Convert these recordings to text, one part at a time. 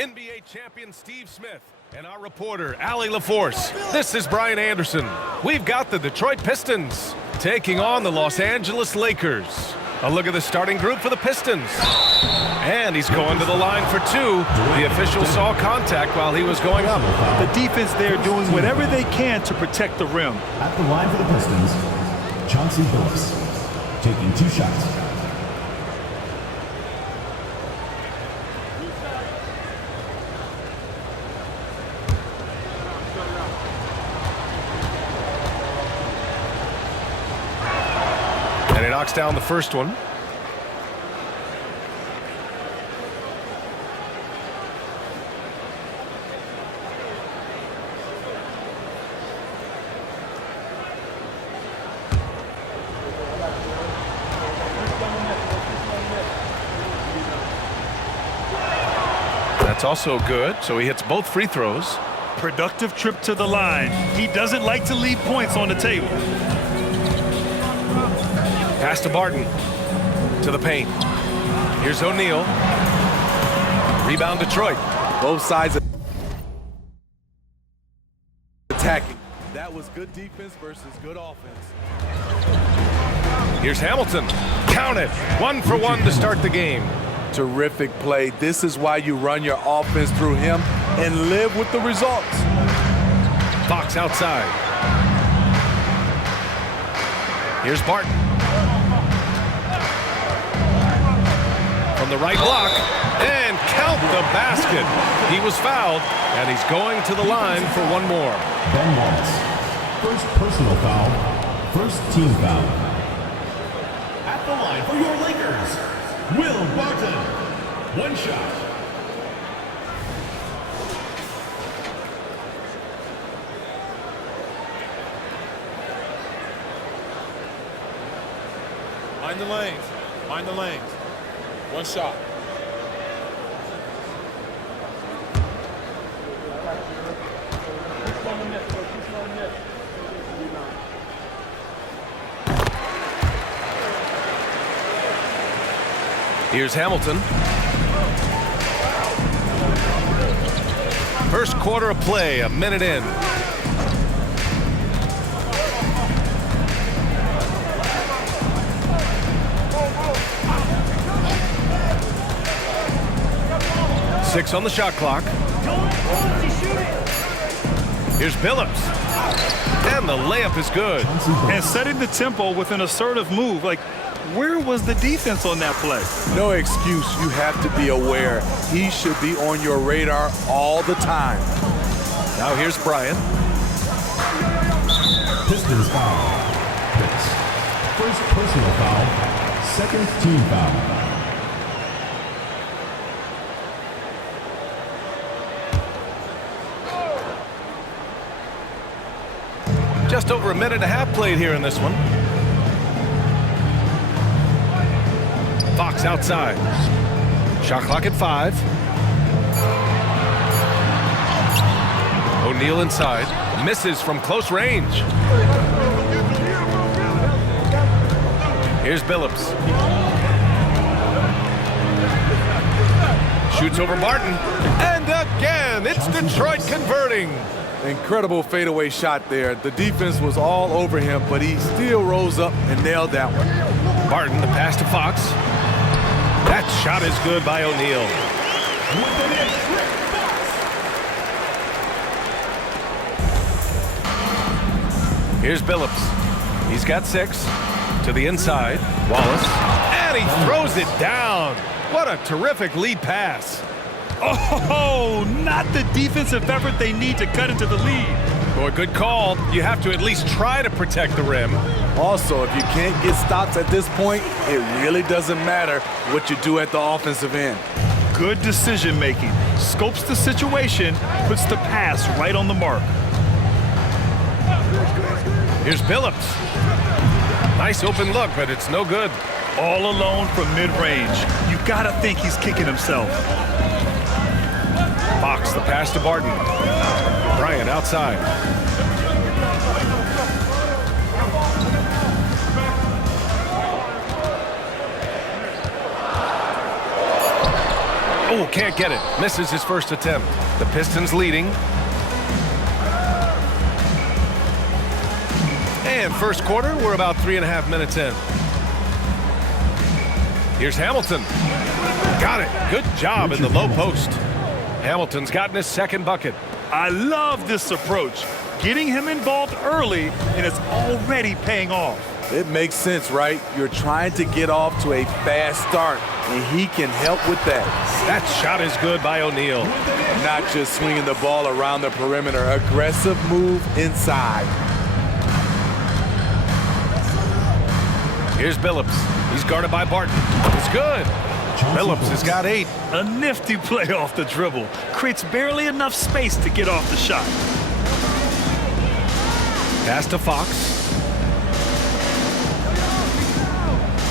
NBA champion Steve Smith, and our reporter, Allie LaForce. This is Brian Anderson. We've got the Detroit Pistons taking on the Los Angeles Lakers. A look at the starting group for the Pistons. And he's going to the line for two. The official saw contact while he was going up. The defense there doing whatever they can to protect the rim. At the line for the Pistons, Chauncey Billups, taking 2 shots. And he knocks down the first one. That's also good, so he hits both free throws. Productive trip to the line. He doesn't like to leave points on the table. Pass to Barton. To the paint. Here's O'Neal. Rebound Detroit. Both sides attacking. That was good defense versus good offense. Here's Hamilton. Count it. 1 for 1 to start the game. Terrific play. This is why you run your offense through him and live with the results. Fox outside. Here's Barton. From the right block. And count the basket. He was fouled, and he's going to the line for one more. Ben Wallace, first personal foul, first team foul. At the line for your Lakers, Will Barton, 1 shot. Mind the lanes. Mind the lanes. 1 shot. Here's Hamilton. First quarter of play, a minute in. Six on the shot clock. Here's Billups. And the layup is good. And setting the tempo with an assertive move. Like, where was the defense on that play? No excuse. You have to be aware. He should be on your radar all the time. Now here's Bryant. Pistons foul. Pitts, first personal foul, second team foul. Just over a minute and a half played here in this one. Fox outside. Shot clock at 5. O'Neal inside. Misses from close range. Here's Billups. Shoots over Barton. And again, it's Detroit converting. Incredible fadeaway shot there. The defense was all over him, but he still rose up and nailed that one. Barton, the pass to Fox. That shot is good by O'Neal. Here's Billups. He's got 6. To the inside. Wallace. And he throws it down. What a terrific lead pass. Oh, not the defensive effort they need to cut into the lead. Boy, good call. You have to at least try to protect the rim. Also, if you can't get stops at this point, it really doesn't matter what you do at the offensive end. Good decision making. Scopes the situation, puts the pass right on the mark. Here's Billups. Nice open look, but it's no good. All alone from mid-range. You gotta think he's kicking himself. Fox, the pass to Barton. Bryant outside. Oh, can't get it. Misses his first attempt. The Pistons leading. And first quarter, we're about 3.5 minutes in. Here's Hamilton. Got it. Good job in the low post. Hamilton's gotten his second bucket. I love this approach. Getting him involved early, and it's already paying off. It makes sense, right? You're trying to get off to a fast start, and he can help with that. That shot is good by O'Neal. Not just swinging the ball around the perimeter. Aggressive move inside. Here's Billups. He's guarded by Barton. It's good. Billups has got 8. A nifty play off the dribble. Creates barely enough space to get off the shot. Pass to Fox.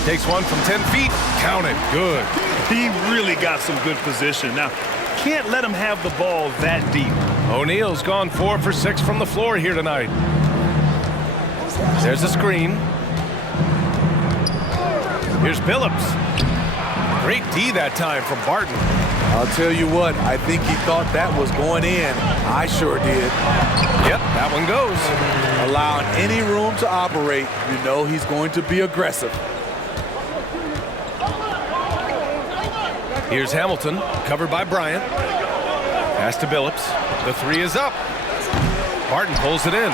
Takes one from 10 feet. Count it. Good. He really got some good position. Now, can't let him have the ball that deep. O'Neal's gone 4 for 6 from the floor here tonight. There's a screen. Here's Billups. Great D that time from Barton. I'll tell you what, I think he thought that was going in. I sure did. Yep, that one goes. Allowing any room to operate, you know he's going to be aggressive. Here's Hamilton, covered by Bryant. Pass to Billups. The 3 is up. Barton pulls it in.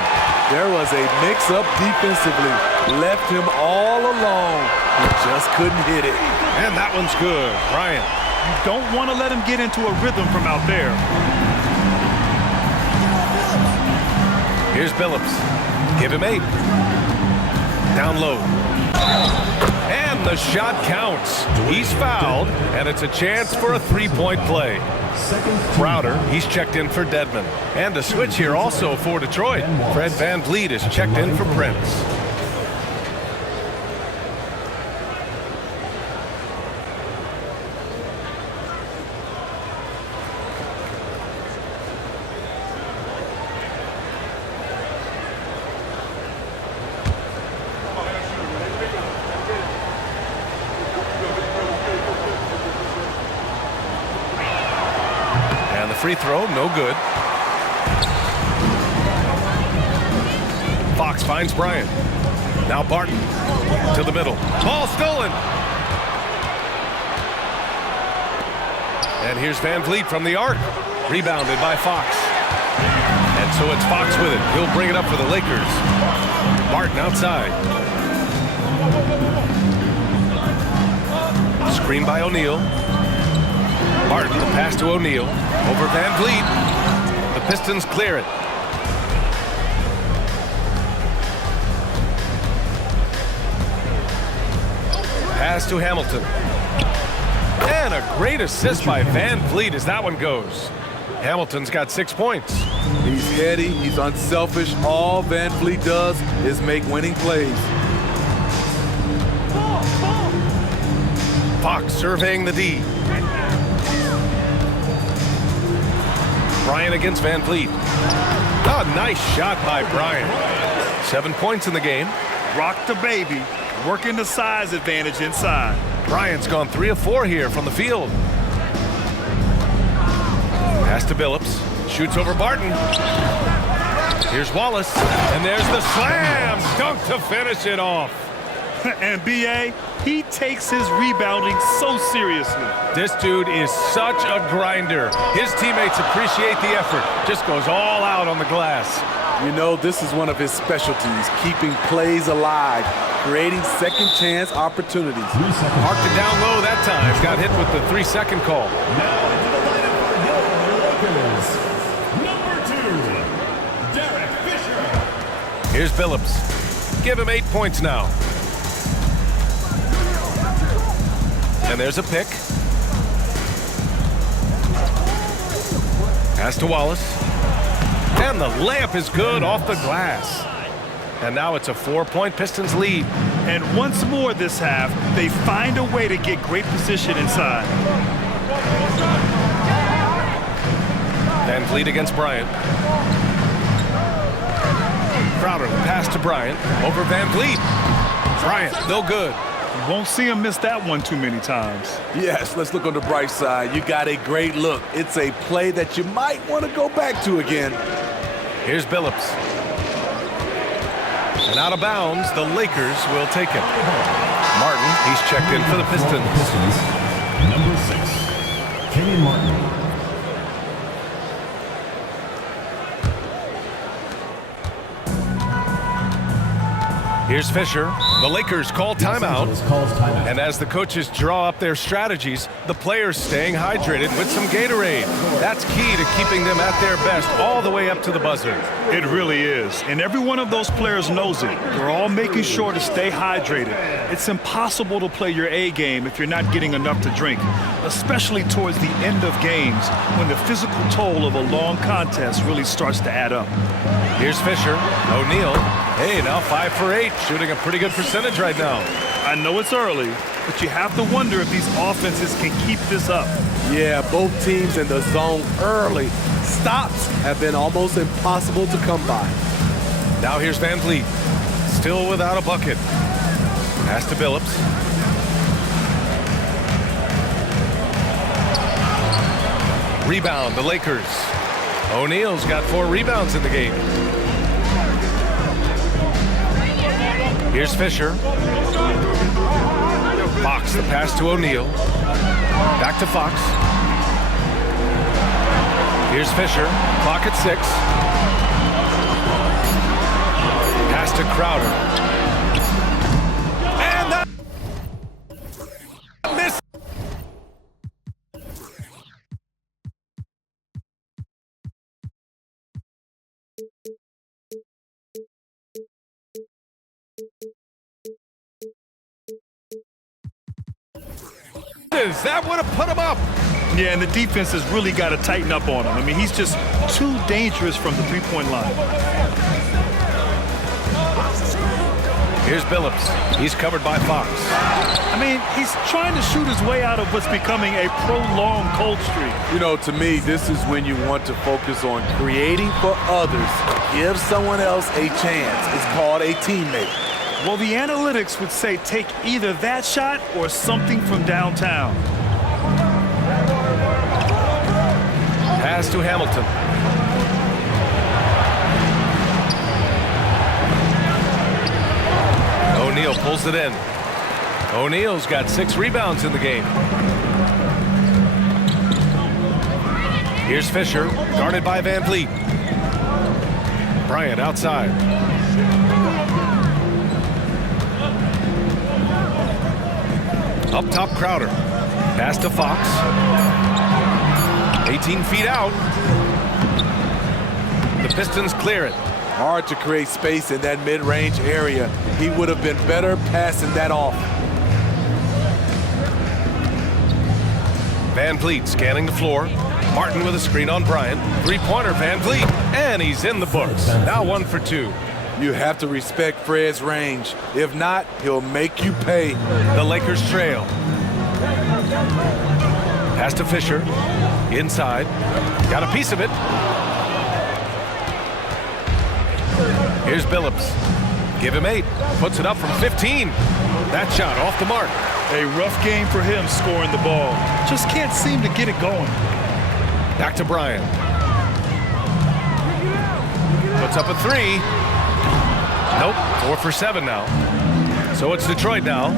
There was a mix-up defensively. Left him all alone. He just couldn't hit it. And that one's good. Bryant. You don't want to let him get into a rhythm from out there. Here's Billups. Give him 8. Down low. And the shot counts. He's fouled, and it's a chance for a 3-point play. Crowder, he's checked in for Dedmon. And a switch here also for Detroit. Fred VanVleet is checked in for Prince. Free throw, no good. Fox finds Bryant. Now Barton to the middle. Ball stolen. And here's VanVleet from the arc. Rebounded by Fox. And so it's Fox with it. He'll bring it up for the Lakers. Barton outside. Screen by O'Neal. Barton, the pass to O'Neal. Over VanVleet. The Pistons clear it. Pass to Hamilton. And a great assist by VanVleet as that one goes. Hamilton's got 6 points. He's heady, he's unselfish. All VanVleet does is make winning plays. Fox surveying the D. Bryant against VanVleet. Oh, nice shot by Bryant. 7 points in the game. Rock the baby. Working the size advantage inside. Bryant's gone 3 of 4 here from the field. Pass to Billups. Shoots over Barton. Here's Wallace. And there's the slam dunk to finish it off. And B.A., he takes his rebounding so seriously. This dude is such a grinder. His teammates appreciate the effort. Just goes all out on the glass. You know, this is one of his specialties, keeping plays alive, creating second chance opportunities. Marked it down low that time. Got hit with the 3-second call. Now to the lineup for your Lakers, number 2, Derek Fisher. Here's Billups. Give him 8 points now. And there's a pick. Pass to Wallace. And the layup is good off the glass. And now it's a 4-point Pistons lead. And once more this half, they find a way to get great position inside. VanVleet against Bryant. Crowder, the pass to Bryant. Over VanVleet. Bryant, no good. Won't see him miss that one too many times. Yes, let's look on the bright side. You got a great look. It's a play that you might want to go back to again. Here's Billups. And out of bounds, the Lakers will take it. Martin, he's checked in for the Pistons. Number 6, Kenny Martin. Here's Fisher. The Lakers call timeout. And as the coaches draw up their strategies, the players staying hydrated with some Gatorade. That's key to keeping them at their best all the way up to the buzzer. It really is. And every one of those players knows it. They're all making sure to stay hydrated. It's impossible to play your A game if you're not getting enough to drink, especially towards the end of games when the physical toll of a long contest really starts to add up. Here's Fisher. O'Neal. Hey, now 5 for 8, shooting a pretty good percentage right now. I know it's early, but you have to wonder if these offenses can keep this up. Yeah, both teams in the zone early. Stops have been almost impossible to come by. Now here's Van Vliet. Still without a bucket. Pass to Billups. Rebound, the Lakers. O'Neal's got 4 rebounds in the game. Here's Fisher. Fox, the pass to O'Neal. Back to Fox. Here's Fisher. Clock at 6. Pass to Crowder. And that miss. That would have put him up. Yeah, and the defense has really got to tighten up on him. I mean, he's just too dangerous from the three-point line. Here's Billups. He's covered by Fox. I mean, he's trying to shoot his way out of what's becoming a prolonged cold streak. You know, to me, this is when you want to focus on creating for others. Give someone else a chance. It's called a teammate. Well, the analytics would say take either that shot or something from downtown. Pass to Hamilton. O'Neal pulls it in. O'Neal's got 6 rebounds in the game. Here's Fisher, guarded by Van Vliet. Bryant outside. Up top, Crowder. Pass to Fox. 18 feet out. The Pistons clear it. Hard to create space in that mid-range area. He would have been better passing that off. Van Vliet scanning the floor. Martin with a screen on Bryant. Three-pointer, Van Vliet. And he's in the books. Now 1 for 2. You have to respect Fred's range. If not, he'll make you pay. The Lakers trail. Pass to Fisher. Inside. Got a piece of it. Here's Billups. Give him 8. Puts it up from 15. That shot off the mark. A rough game for him scoring the ball. Just can't seem to get it going. Back to Bryant. Puts up a 3. Nope, 4 for 7 now. So it's Detroit now.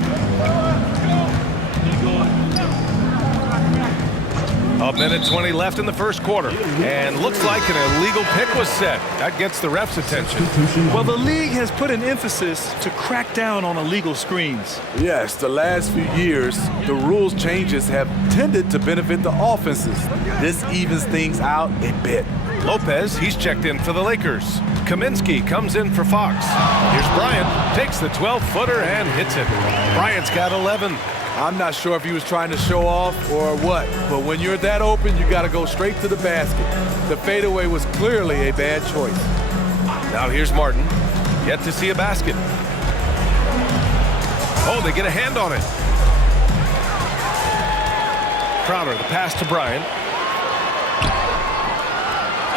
A minute 20 left in the first quarter. And looks like an illegal pick was set. That gets the ref's attention. Well, the league has put an emphasis to crack down on illegal screens. Yes, the last few years, the rules changes have tended to benefit the offenses. This evens things out a bit. Lopez, he's checked in for the Lakers. Kaminsky comes in for Fox. Here's Bryant, takes the 12-footer and hits it. Bryant's got 11. I'm not sure if he was trying to show off or what, but when you're that open, you got to go straight to the basket. The fadeaway was clearly a bad choice. Now here's Martin. Yet to see a basket. Oh, they get a hand on it. Crowder, the pass to Bryant.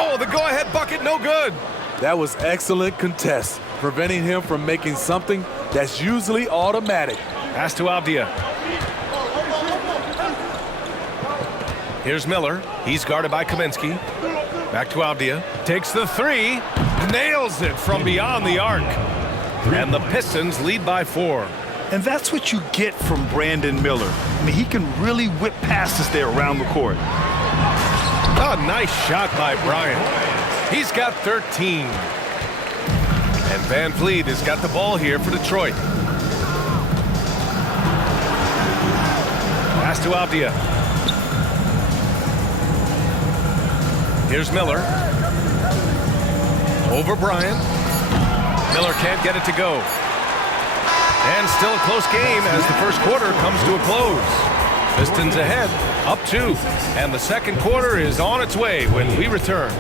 Oh, the go-ahead bucket, no good. That was excellent contest, preventing him from making something that's usually automatic. Pass to Avdia. Here's Miller. He's guarded by Kaminsky. Back to Avdia. Takes the three. Nails it from beyond the arc. And the Pistons lead by 4. And that's what you get from Brandon Miller. I mean, he can really whip passes there around the court. A nice shot by Bryant. He's got 13. And Van Vliet has got the ball here for Detroit. Pass to Avdia. Here's Miller. Over Bryant. Miller can't get it to go. And still a close game as the first quarter comes to a close. Pistons ahead, up 2. And the second quarter is on its way when we return.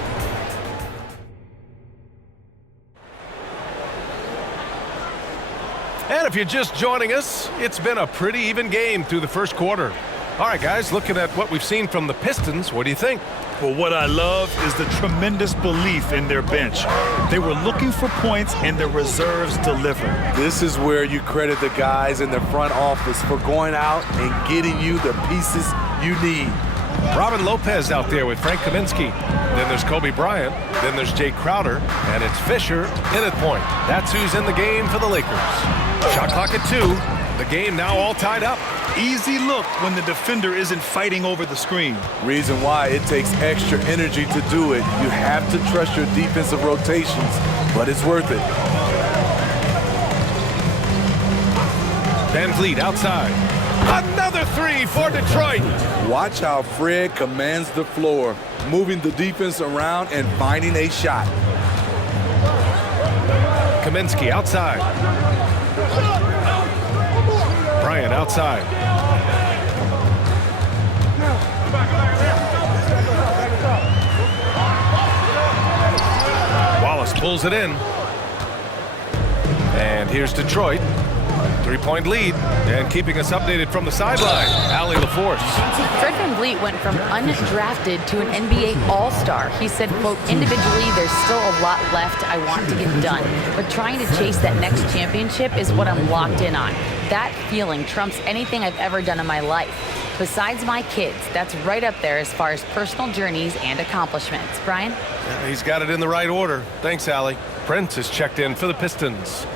And if you're just joining us, it's been a pretty even game through the first quarter. All right, guys, looking at what we've seen from the Pistons, what do you think? Well, what I love is the tremendous belief in their bench. They were looking for points, and their reserves delivered. This is where you credit the guys in the front office for going out and getting you the pieces you need. Robin Lopez out there with Frank Kaminsky. Then there's Kobe Bryant. Then there's Jay Crowder. And it's Fisher in at point. That's who's in the game for the Lakers. Shot clock at 2. The game now all tied up. Easy look when the defender isn't fighting over the screen. Reason why it takes extra energy to do it. You have to trust your defensive rotations, but it's worth it. Van Vliet outside. Another 3 for Detroit. Watch how Fred commands the floor, moving the defense around and finding a shot. Kaminsky outside. Bryant outside. Wallace pulls it in. And here's Detroit. 3-point lead, and keeping us updated from the sideline, Allie LaForce. Fred VanVleet went from undrafted to an NBA All-Star. He said, quote, individually, there's still a lot left I want to get done, but trying to chase that next championship is what I'm locked in on. That feeling trumps anything I've ever done in my life. Besides my kids, that's right up there as far as personal journeys and accomplishments. Brian? Yeah, he's got it in the right order. Thanks, Allie. Prince is checked in for the Pistons.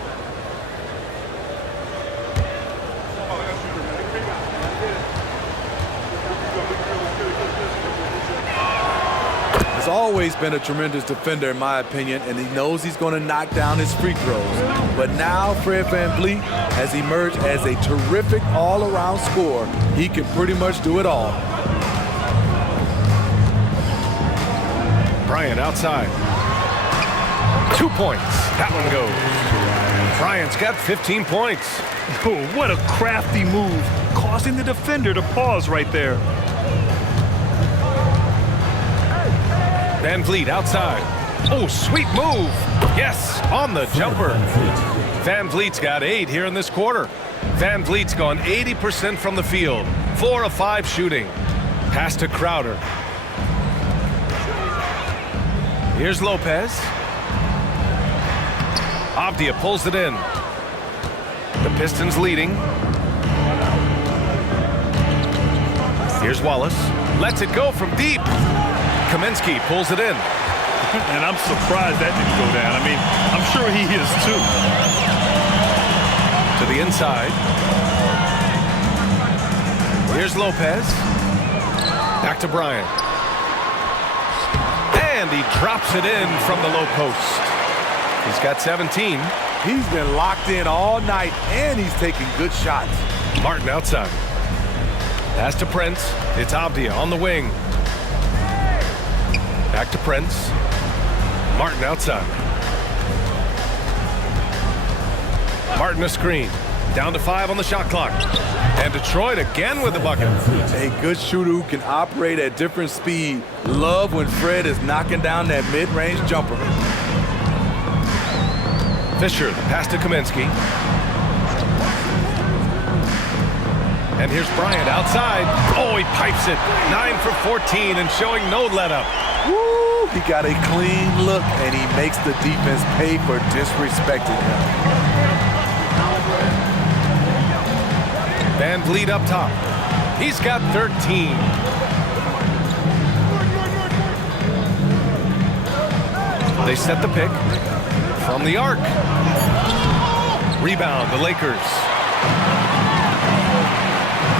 He's always been a tremendous defender, in my opinion, and he knows he's going to knock down his free throws. But now Fred VanVleet has emerged as a terrific all-around scorer. He can pretty much do it all. Bryant outside. 2 points. That one goes. Bryant's got 15 points. Oh, what a crafty move, causing the defender to pause right there. Van Vliet outside. Oh, sweet move. Yes, on the jumper. Van Vliet's got 8 here in this quarter. Van Vliet's gone 80% from the field. 4 of 5 shooting. Pass to Crowder. Here's Lopez. Avdia pulls it in. The Pistons leading. Here's Wallace. Lets it go from deep. Kaminsky pulls it in. And I'm surprised that didn't go down. I mean, I'm sure he is too. To the inside. Here's Lopez. Back to Bryant. And he drops it in from the low post. He's got 17. He's been locked in all night, and he's taking good shots. Martin outside. Pass to Prince. It's Avdia on the wing. Back to Prince. Martin outside. Martin a screen. Down to 5 on the shot clock. And Detroit again with the bucket. A good shooter who can operate at different speed. Love when Fred is knocking down that mid-range jumper. Fisher, the pass to Kaminsky. And here's Bryant outside. Oh, he pipes it. 9 for 14 and showing no let-up. Woo! He got a clean look, and he makes the defense pay for disrespecting him. Van Vliet up top. He's got 13. They set the pick from the arc. Rebound, the Lakers.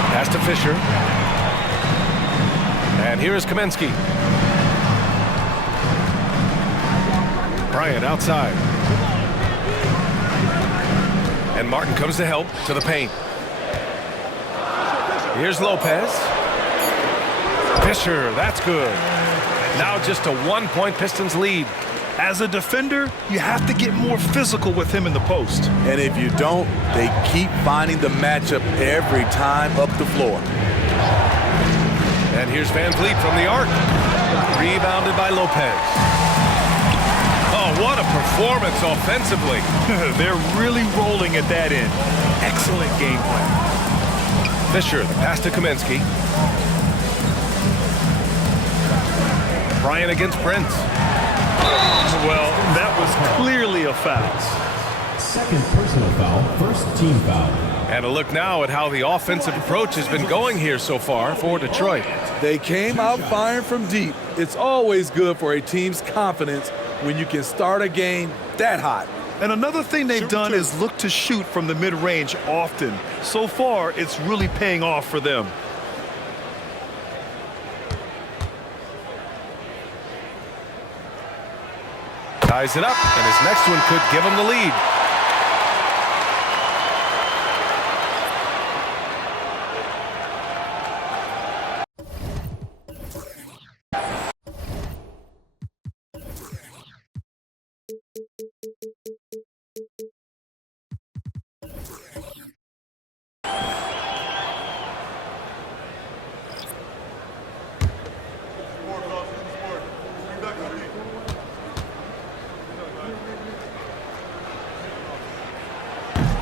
Pass to Fisher. And here is Kaminsky. Bryant outside. And Martin comes to help to the paint. Here's Lopez. Fisher, that's good. Now just a 1-point Pistons lead. As a defender, you have to get more physical with him in the post. And if you don't, they keep finding the matchup every time up the floor. And here's Van Vliet from the arc. Rebounded by Lopez. Oh, what a performance offensively. They're really rolling at that end. Excellent game plan. Fisher, the pass to Kaminsky. Bryant against Prince. Well, that was clearly a foul. Second personal foul, first team foul. And a look now at how the offensive approach has been going here so far for Detroit. They came out firing from deep. It's always good for a team's confidence when you can start a game that hot. And another thing they've done is look to shoot from the mid-range often. So far, it's really paying off for them. Ties it up, and his next one could give him the lead.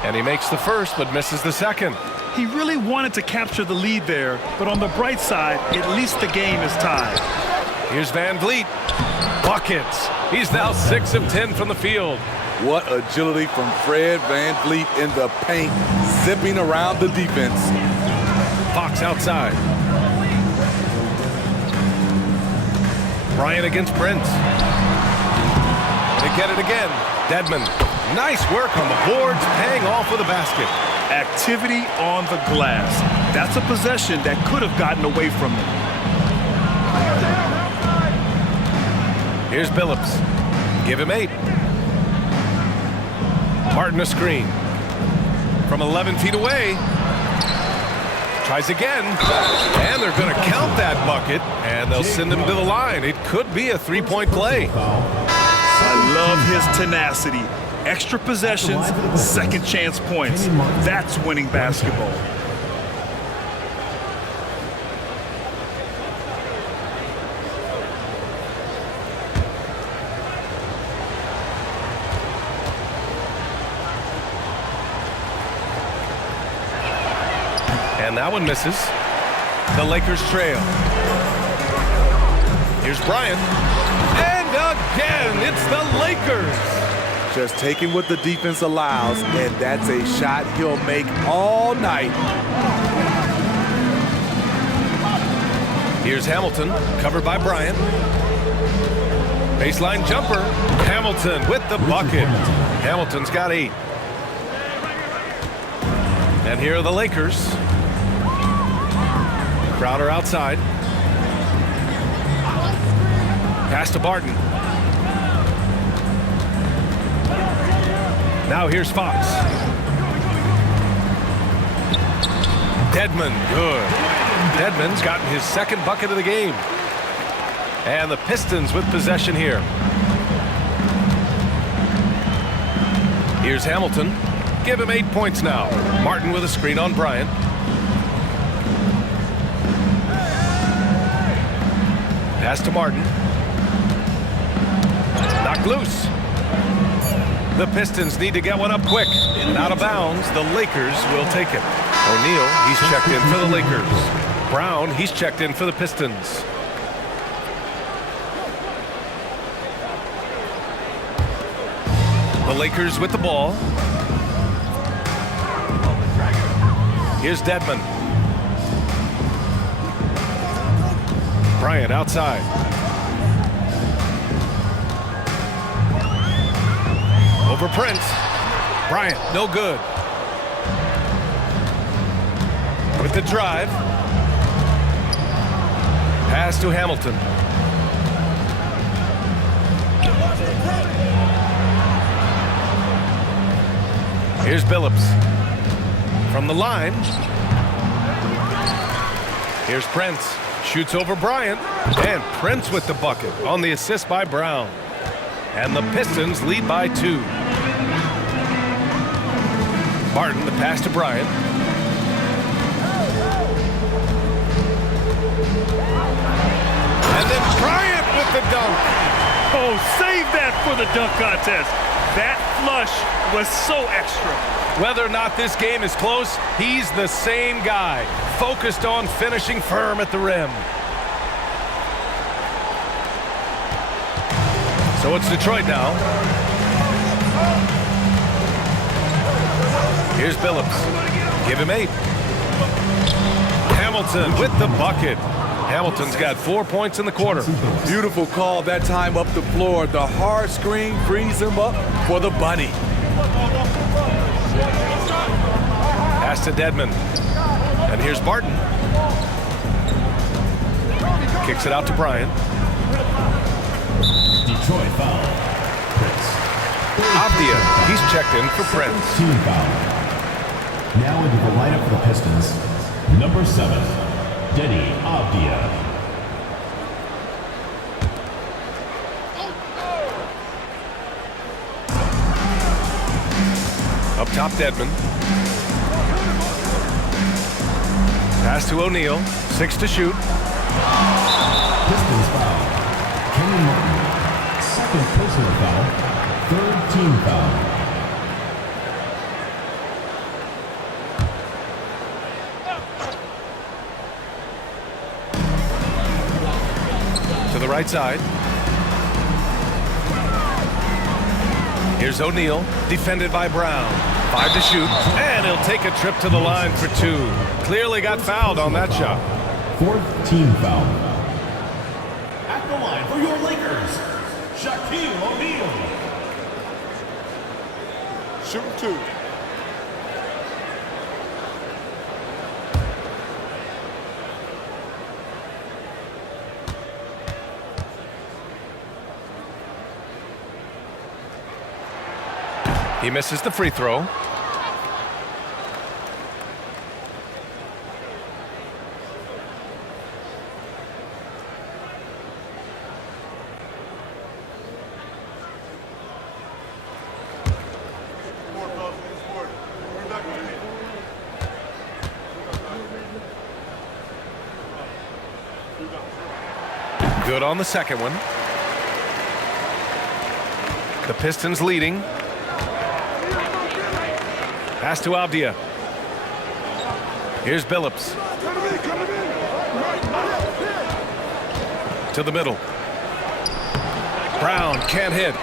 And he makes the first, but misses the second. He really wanted to capture the lead there, but on the bright side, at least the game is tied. Here's Van Vliet. Buckets. He's now 6 of 10 from the field. What agility from Fred Van Vliet in the paint, zipping around the defense. Fox outside. Bryant against Prince. They get it again. Dedmon. Nice work on the boards, paying off with a basket. Activity on the glass. That's a possession that could have gotten away from them. Here's Billups. Give him 8. Martin a screen. From 11 feet away. Tries again. And they're going to count that bucket. And they'll send him to the line. It could be a 3-point play. I love his tenacity. Extra possessions, second chance points. That's winning basketball. And that one misses. The Lakers trail. Here's Bryant. And again, it's the Lakers. Just taking what the defense allows, and that's a shot he'll make all night. Here's Hamilton, covered by Bryant. Baseline jumper. Hamilton with the bucket. Hamilton's got 8. And here are the Lakers. Crowder outside. Pass to Barton. Now here's Fox. Dedmon, good. Dedmon's gotten his second bucket of the game. And the Pistons with possession here. Here's Hamilton. Give him 8 points now. Martin with a screen on Bryant. Pass to Martin. Knocked loose. The Pistons need to get one up quick. And out of bounds, the Lakers will take it. O'Neal, he's checked in for the Lakers. Brown, he's checked in for the Pistons. The Lakers with the ball. Here's Dedmon. Bryant outside. Over Prince. Bryant, no good. With the drive. Pass to Hamilton. Here's Billups. From the line. Here's Prince. Shoots over Bryant. And Prince with the bucket on the assist by Brown. And the Pistons lead by 2. Barton, the pass to Bryant. And then Bryant with the dunk. Oh, save that for the dunk contest. That flush was so extra. Whether or not this game is close, he's the same guy, focused on finishing firm at the rim. So it's Detroit now. Here's Billups. Give him 8. Hamilton with the bucket. Hamilton's got 4 points in the quarter. Beautiful call that time up the floor. The hard screen frees him up for the bunny. Pass to Dedmon. And here's Barton. Kicks it out to Bryant. Detroit foul. Prince. Avdia, he's checked in for Prince. Team foul. Now into the lineup for the Pistons. Number 7, Denny Avdia. Up top, Dedmon. Pass to O'Neal. 6 to shoot. Pistons foul. Kenny Martin. Second personal foul. Third team foul. To the right side. Here's O'Neal, defended by Brown. 5 to shoot, and he'll take a trip to the line for 2. Clearly got fouled on that shot. Fourth team foul. At the line for your Lakers, Shaquille O'Neal. Shoot 2. He misses the free throw. Good on the second one. The Pistons leading. Pass to Avdia. Here's Billups. To the middle. Brown can't hit.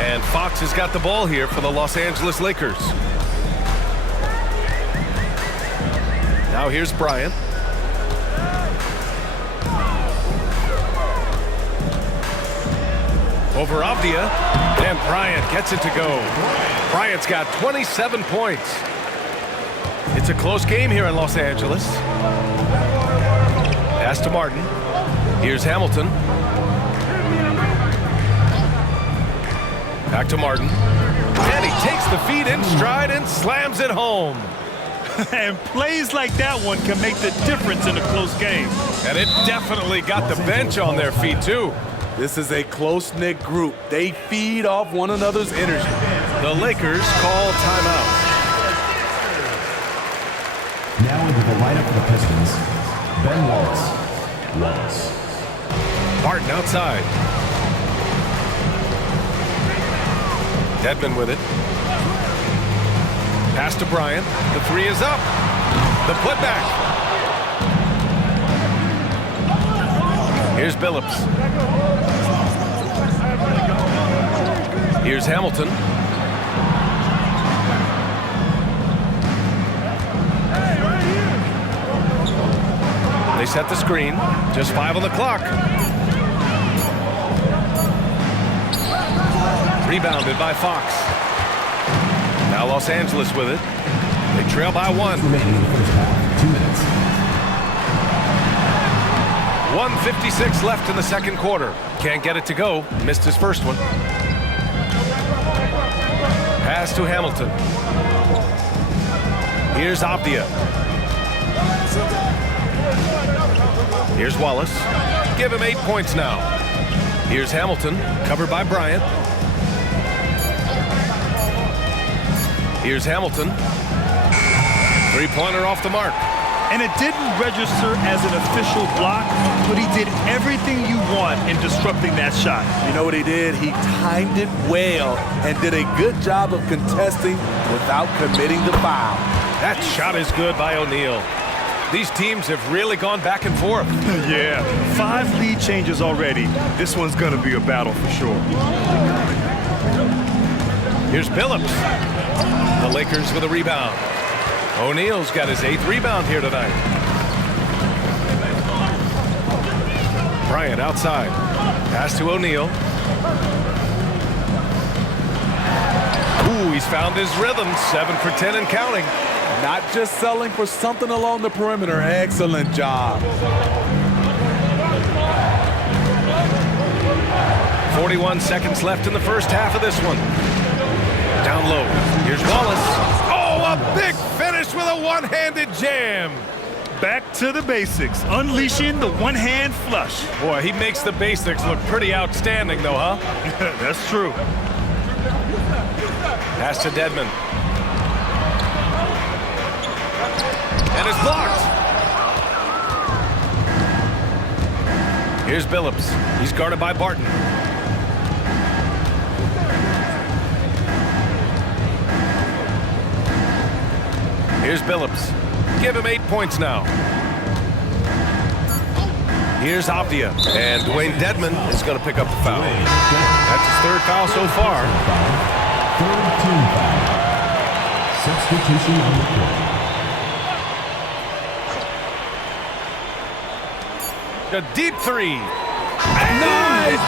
And Fox has got the ball here for the Los Angeles Lakers. Now here's Bryant. Over Avdia. And Bryant gets it to go. Bryant's got 27 points. It's a close game here in Los Angeles. Pass to Martin. Here's Hamilton. Back to Martin. And he takes the feed in stride and slams it home. And plays like that one can make the difference in a close game. And it definitely got the bench on their feet, too. This is a close-knit group. They feed off one another's energy. The Lakers call timeout. Now into the lineup for the Pistons, Ben Wallace. Wallace. Barton outside. Dedmon with it. Pass to Bryant. The 3 is up. The putback. Here's Billups. Here's Hamilton. They set the screen. Just 5 on the clock. Rebounded by Fox. Now Los Angeles with it. They trail by 1. Remaining in the first half. 2 minutes. 1:56 left in the second quarter. Can't get it to go. Missed his first one. Pass to Hamilton. Here's Abdia. Here's Wallace. Give him 8 points now. Here's Hamilton, covered by Bryant. Here's Hamilton. Three-pointer off the mark. And it didn't register as an official block, but he did everything you want in disrupting that shot. You know what he did? He timed it well and did a good job of contesting without committing the foul. That shot is good by O'Neal. These teams have really gone back and forth. Yeah, 5 lead changes already. This one's going to be a battle for sure. Here's Billups. The Lakers with a rebound. O'Neal's got his 8th rebound here tonight. Bryant outside. Pass to O'Neal. Ooh, he's found his rhythm. 7 for 10 and counting. Not just selling for something along the perimeter. Excellent job. 41 seconds left in the first half of this one. Down low. Here's Wallace. Oh, a big finish with a one-handed jam. Back to the basics, unleashing the one-hand flush. Boy, he makes the basics look pretty outstanding, though, huh? That's true. Pass to Dedmon. And it's blocked. Here's Billups. He's guarded by Barton. Here's Billups. Give him 8 points now. Here's Abdia. And Dwayne Dedmon is going to pick up the foul. That's his 3rd foul so far. 3rd team foul. Substitution on the court. A deep 3. Nice!